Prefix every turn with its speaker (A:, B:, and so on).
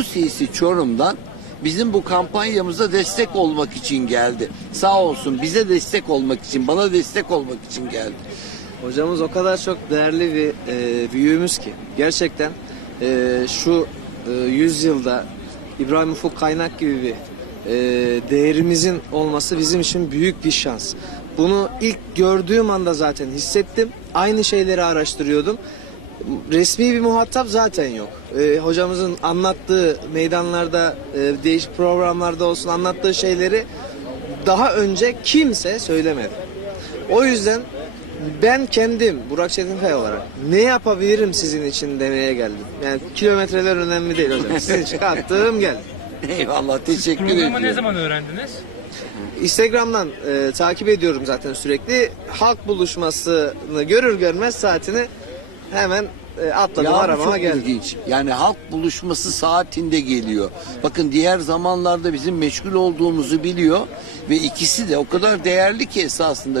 A: Pusisi Çorum'dan bizim bu kampanyamıza destek olmak için geldi. Sağ olsun bize destek olmak için, bana destek olmak için geldi.
B: Hocamız o kadar çok değerli bir e, büyüğümüz ki gerçekten e, şu e, yüzyılda İbrahim Ufuk Kaynak gibi bir e, değerimizin olması bizim için büyük bir şans. Bunu ilk gördüğüm anda zaten hissettim. Aynı şeyleri araştırıyordum. Resmi bir muhatap zaten yok. E, hocamızın anlattığı meydanlarda, e, değişik programlarda olsun anlattığı şeyleri daha önce kimse söylemedi. O yüzden ben kendim Burak Çetinkaya olarak ne yapabilirim sizin için demeye geldim. Yani kilometreler önemli değil hocam. Sizin için attım geldim.
A: Eyvallah teşekkür
C: Programı
A: ediyorum.
C: ne zaman öğrendiniz?
B: Instagram'dan e, takip ediyorum zaten sürekli. Halk buluşmasını görür görmez saatini hemen e, atladım
A: Ya bu
B: aramama
A: çok
B: geldim.
A: ilginç. Yani halk buluşması saatinde geliyor. Bakın diğer zamanlarda bizim meşgul olduğumuzu biliyor ve ikisi de o kadar değerli ki esasında